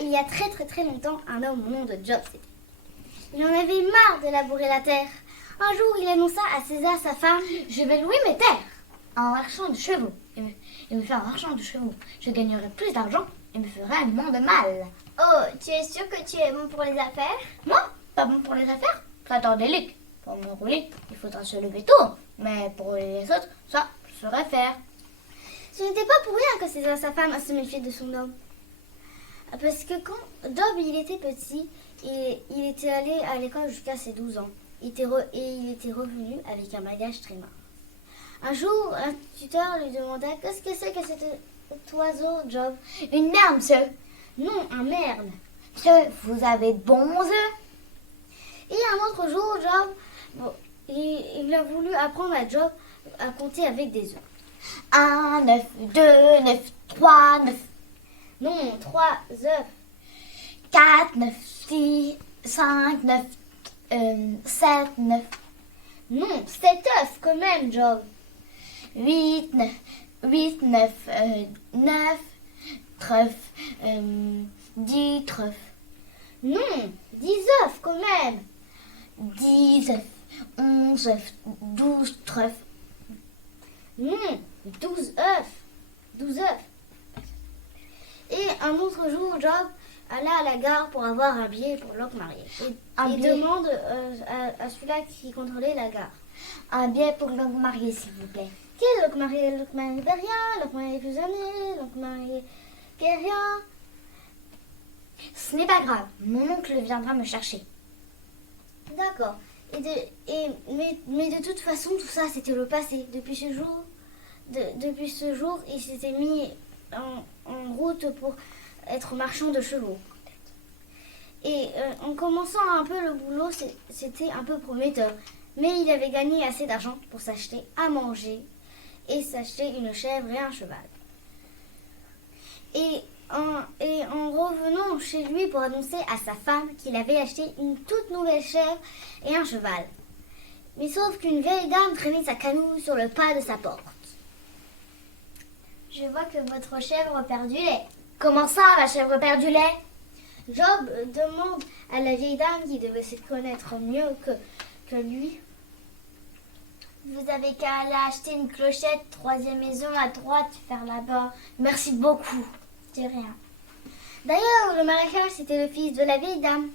il y a très très très longtemps, un homme au nom de Job. Il en avait marre de labourer la terre. Un jour, il annonça à César, sa femme, « Je vais louer mes terres à un marchand de chevaux. Et me faire un marchand de chevaux. Je gagnerai plus d'argent et me ferai moins de mal. » Oh, tu es sûr que tu es bon pour les affaires? Moi, pas bon pour les affaires. J'attends des liques. Pour me rouler, il faudra se lever tôt. Mais pour les autres, ça, je saurais faire. Ce n'était pas pour rien que César, sa femme, a se méfié de son homme. Parce que quand Job il était petit, il était allé à l'école jusqu'à ses 12 ans. Il était revenu avec un bagage très mince. Un jour, un tuteur lui demanda « Qu'est-ce que c'est que cet oiseau, Job ?»« Une merde, monsieur. »« Non, un merde. »« Monsieur, vous avez de bons œufs ?» Et un autre jour, Job, il a voulu apprendre à Job à compter avec des œufs. 1, 9, 2, 9, 3, 9. Non, 3 œufs. 4, 9, 6, 5, 9, 7, 9. Non, 7 œufs quand même, Job. 8, 9, 9, trèfles, 10 trèfles. Non, 10 œufs quand même. 10 œufs, 11 œufs, 12 trèfles. Non, 12 œufs. 12 œufs. Et un autre jour, Job alla à la gare pour avoir un billet pour l'oncle marié. Il demande à celui-là qui contrôlait la gare. Un billet pour l'oncle marié, s'il vous plaît. Qui est l'oncle marié? L'oncle marié fait rien, l'oncle marié plus années, l'oncle marié fait rien. Ce n'est pas grave, mon oncle viendra me chercher. D'accord. Mais de toute façon, tout ça, c'était le passé. Depuis ce jour, il s'était mis en route pour être marchand de chevaux. Et en commençant un peu le boulot, c'était un peu prometteur. Mais il avait gagné assez d'argent pour s'acheter à manger et s'acheter une chèvre et un cheval. Et en revenant chez lui pour annoncer à sa femme qu'il avait acheté une toute nouvelle chèvre et un cheval. Mais sauf qu'une vieille dame traînait sa canouille sur le pas de sa porte. Je vois que votre chèvre perd du lait. Comment ça, la chèvre perd du lait? Job demande à la vieille dame qui devait se connaître mieux que lui. Vous avez qu'à aller acheter une clochette, 3e maison à droite, faire là-bas. Merci beaucoup. De rien. D'ailleurs, le maréchal, c'était le fils de la vieille dame.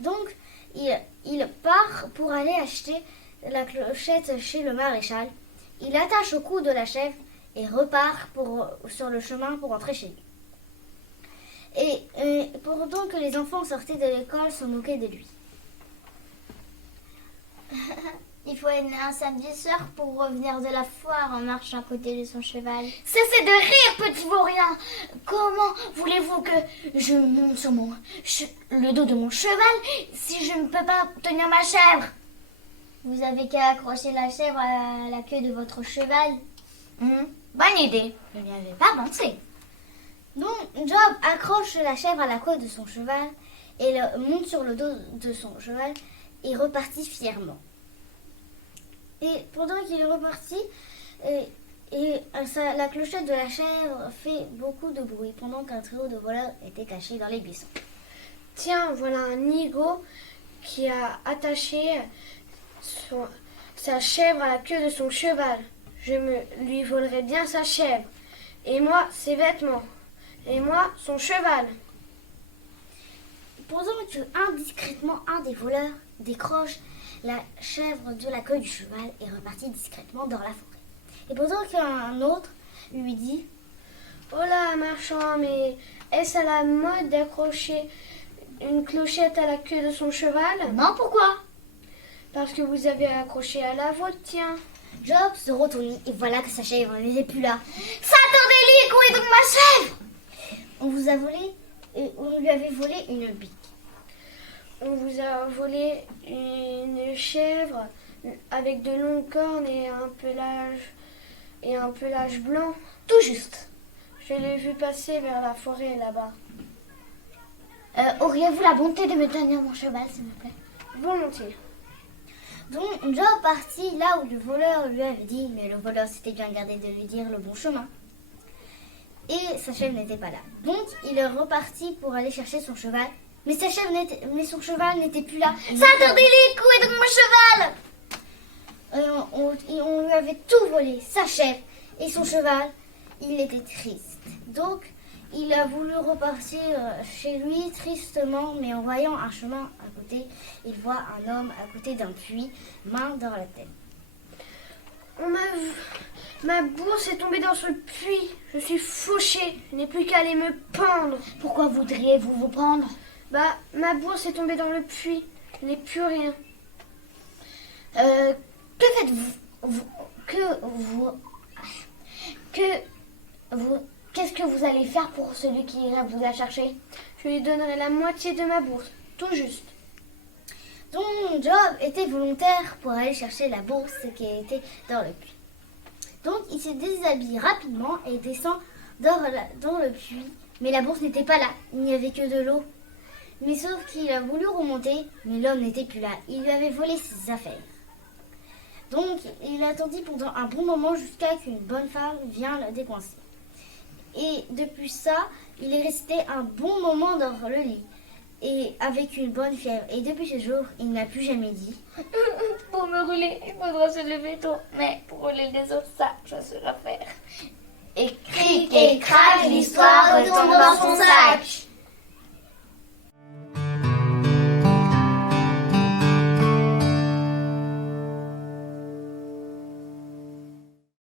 Donc, il part pour aller acheter la clochette chez le maréchal. Il attache au cou de la chèvre et repart sur le chemin pour rentrer chez lui. Et pourtant que les enfants sortaient de l'école se moquaient de lui. Il faut aller un samedi soir pour revenir de la foire en marchant à côté de son cheval. Cessez de rire, petit vaurien. Comment voulez-vous que je monte sur le dos de mon cheval si je ne peux pas tenir ma chèvre? Vous avez qu'à accrocher la chèvre à la queue de votre cheval. Bonne idée, je n'y avais pas pensé. Donc, Job accroche la chèvre à la queue de son cheval et monte sur le dos de son cheval et repartit fièrement. Et pendant qu'il est reparti, la clochette de la chèvre fait beaucoup de bruit pendant qu'un trio de voleurs était caché dans les buissons. Tiens, voilà un nigaud qui a attaché sa chèvre à la queue de son cheval. Je lui volerai bien sa chèvre. Et moi, ses vêtements. Et moi, son cheval. Pendant que indiscrètement un des voleurs décroche la chèvre de la queue du cheval est reparti discrètement dans la forêt. Et pendant qu'un autre lui dit « Oh là, marchand, mais est-ce à la mode d'accrocher une clochette à la queue de son cheval ?»« Non, pourquoi ?»« Parce que vous avez accroché à la vôtre, tiens. » Job se retourne et voilà que sa chèvre n'était plus là. « Satan d'Élie, où est donc ma chèvre ?» On lui avait volé une bique. On vous a volé une chèvre avec de longues cornes et un pelage blanc. Tout juste. Je l'ai vu passer vers la forêt là-bas. Auriez-vous la bonté de me tenir mon cheval, s'il vous plaît? Volontiers. Donc Job partit là où le voleur lui avait dit, mais le voleur s'était bien gardé de lui dire le bon chemin. et sa chèvre n'était pas là. Donc il est reparti pour aller chercher son cheval, mais son cheval n'était plus là. Saturdélic, où est donc mon cheval? On lui avait tout volé, sa chèvre et son cheval. Il était triste. Donc il a voulu repartir chez lui tristement, mais en voyant un chemin à côté, il voit un homme à côté d'un puits, main dans la tête. Ma bourse est tombée dans ce puits. Je suis fauchée. Je n'ai plus qu'à aller me pendre. Pourquoi voudriez-vous vous prendre? Bah, ma bourse est tombée dans le puits. Je n'ai plus rien. Que faites-vous Qu'est-ce que vous allez faire pour celui qui ira vous la chercher? Je lui donnerai la moitié de ma bourse. Tout juste. Don Job était volontaire pour aller chercher la bourse qui était dans le puits. Donc il se déshabille rapidement et descend dans le puits. Mais la bourse n'était pas là, il n'y avait que de l'eau. Mais sauf qu'il a voulu remonter, mais l'homme n'était plus là. Il lui avait volé ses affaires. Donc il attendit pendant un bon moment jusqu'à qu'une bonne femme vienne le décoincer. Et depuis ça, il est resté un bon moment dans le lit. Et avec une bonne fièvre. Et depuis ce jour, il n'a plus jamais dit. Pour me rouler, il faudra se lever tôt. Mais pour rouler les autres, ça, je saurai faire. Et cric et crac, l'histoire retombe dans son sac.